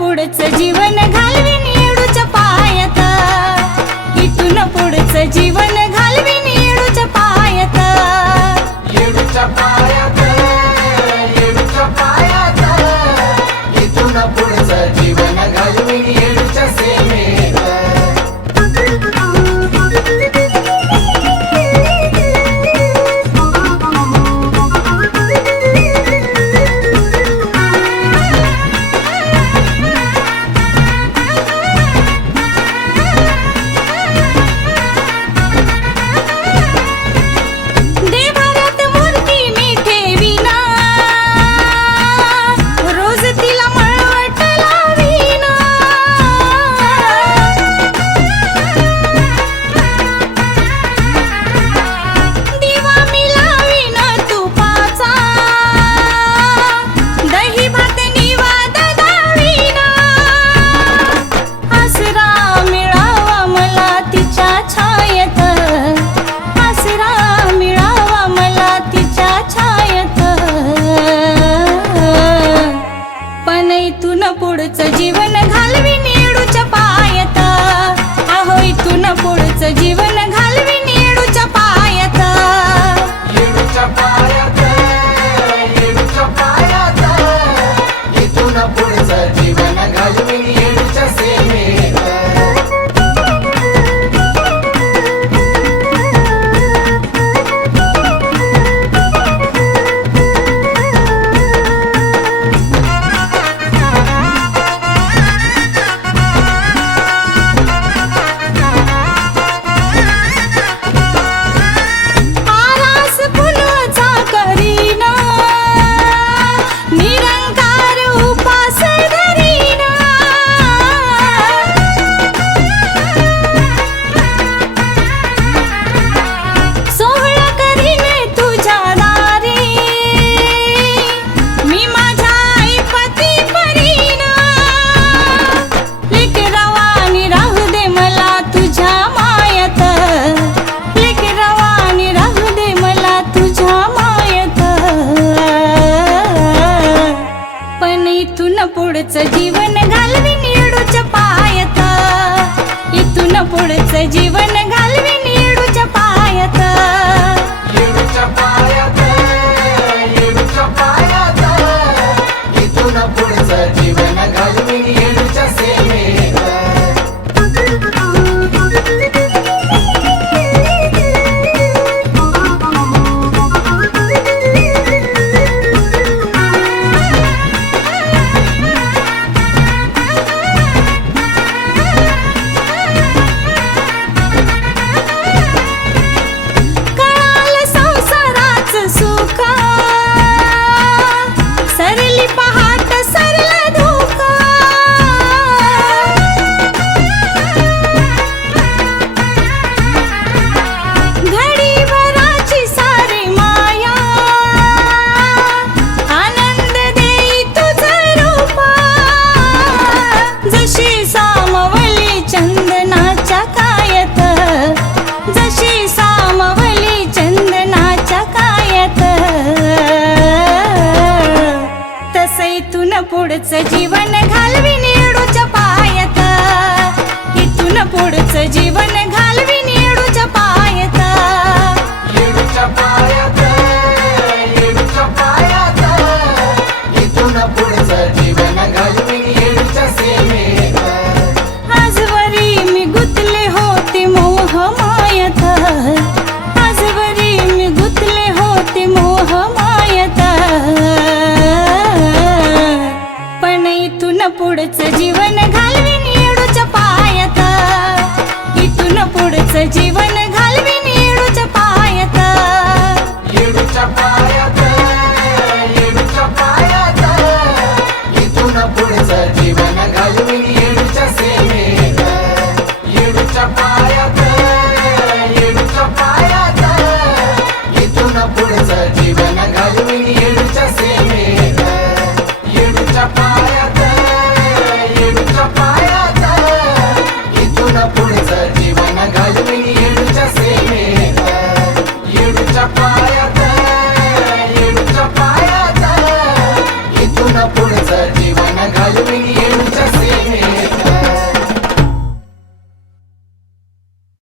पुढचं जीवन इथून पुढचं पुढचं जीवन पुढचं जीवन घालवे.